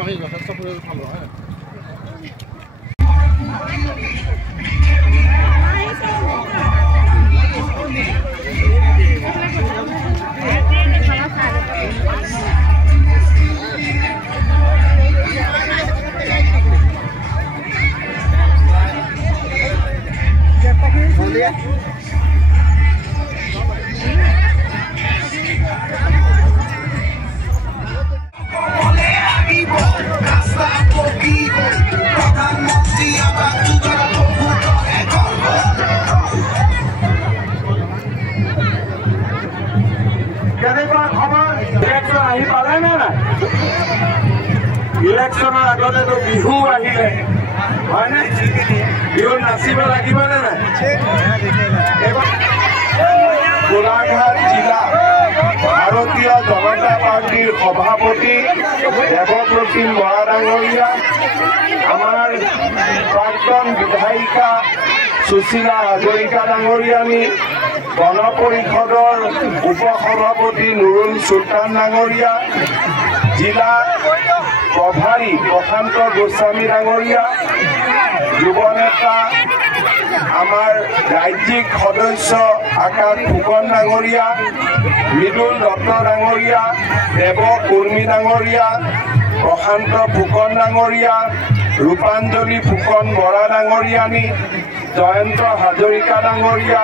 আমি যথেষ্ট পৰিমাণে খালো হা ইলেকশনৰ আগতে বিহু আহিলে হয়নে বিহু নাচিব লাগিব নে নাই গোলাঘাট জিলা ভাৰতীয় জনতা পাৰ্টিৰ সভাপতি দেৱপ্ৰতিম বৰা ডাঙৰীয়া আমাৰ প্ৰাক্তন বিধায়িকা সুশীলা হাজৰিকা ডাঙৰীয়ানী গণ পৰিষদৰ উপসভাপতি নুৰুল চুলতান ডাঙৰীয়া জিলা প্ৰভাৰী প্ৰশান্ত গোস্বামী ডাঙৰীয়া যুৱ নেতা আমাৰ ৰাজ্যিক সদস্য আকাশ ফুকন ডাঙৰীয়া মৃদুল দত্ত ডাঙৰীয়া দেৱ কুৰ্মী ডাঙৰীয়া প্ৰশান্ত ফুকন ডাঙৰীয়া ৰূপাঞ্জলি ফুকন বৰা ডাঙৰীয়ানী জয়ন্ত হাজৰিকা ডাঙৰীয়া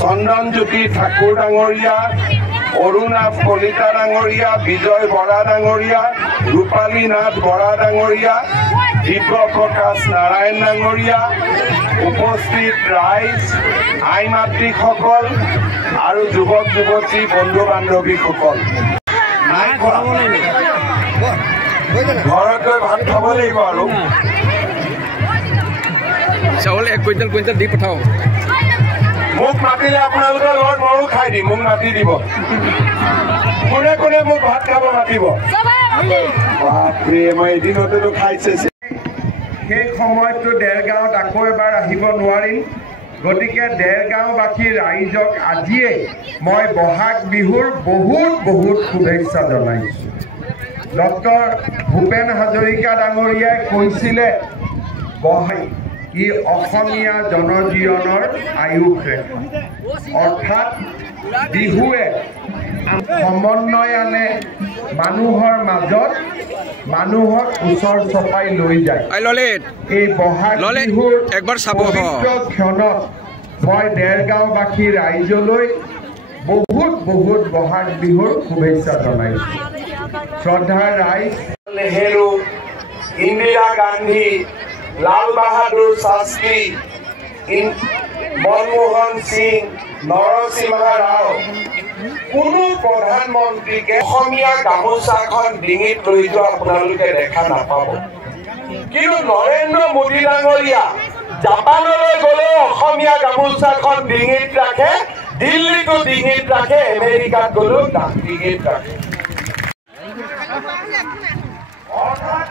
চন্দনজ্যোতি ঠাকুৰ ডাঙৰীয়া অৰুণাভ কলিতা ডাঙৰীয়া বিজয় বৰা ডাঙৰীয়া ৰূপালী নাথ বৰা ডাঙৰীয়া দিব্য প্ৰকাশ নাৰায়ণ ডাঙৰীয়া উপস্থিত ৰাইজ আই মাতৃসকল আৰু যুৱক যুৱতী বন্ধু বান্ধৱীসকল নাই খোৱা ঘৰত গৈ ভাত খাব লাগিব আৰু চাউল 1 কুইণ্টেল দি পঠাও মোক মাতিলে আপোনালোকে লগত ময়ো খাই দিম মোক মাতি দিব কোনে কোনে মোক ভাত খাব মাতিব বাপৰে মই এদিনতেতো খাইছে সেই সময়তো দেৰগাঁৱত আকৌ এবাৰ আহিব নোৱাৰিম গতিকে দেৰগাঁওবাসী ৰাইজক আজিয়ে মই বহাগ বিহুৰ বহুত শুভেচ্ছা জনাইছোঁ ডক্টৰ ভূপেন হাজৰিকা ডাঙৰীয়াই কৈছিলে ই অসমীয়া জনজীৱনৰ আয়ুস ৰেখা অৰ্থাৎ বিহুৱে সমন্বয় আনে মানুহৰ মাজত মানুহক ওচৰ চপাই লৈ যায় এই বহাগ বিহুৰ পবিত্ৰ ক্ষণত মই দেৰগাঁওবাসী ৰাইজলৈ বহুত বহাগ বিহুৰ শুভেচ্ছা জনাইছোঁ শ্ৰদ্ধাৰ ৰাইজ নেহেৰু ইন্দিৰা গান্ধী লাল বাহাদুৰ শাস্ত্ৰী মনমোহন সিং নৰসিংহ ৰাও কোনো প্ৰধানমন্ত্ৰীকে অসমীয়া গামোচাখন ডিঙিত লৈ যোৱা আপোনালোকে দেখা নাপাব কিন্তু নৰেন্দ্ৰ মোদী ডাঙৰীয়া জাপানলৈ গ'লে অসমীয়া গামোচাখন ডিঙিত ৰাখে দিল্লীতো ডিঙিত ৰাখে আমেৰিকাত গ'লেও ডিঙিত ৰাখে অৰ্থাৎ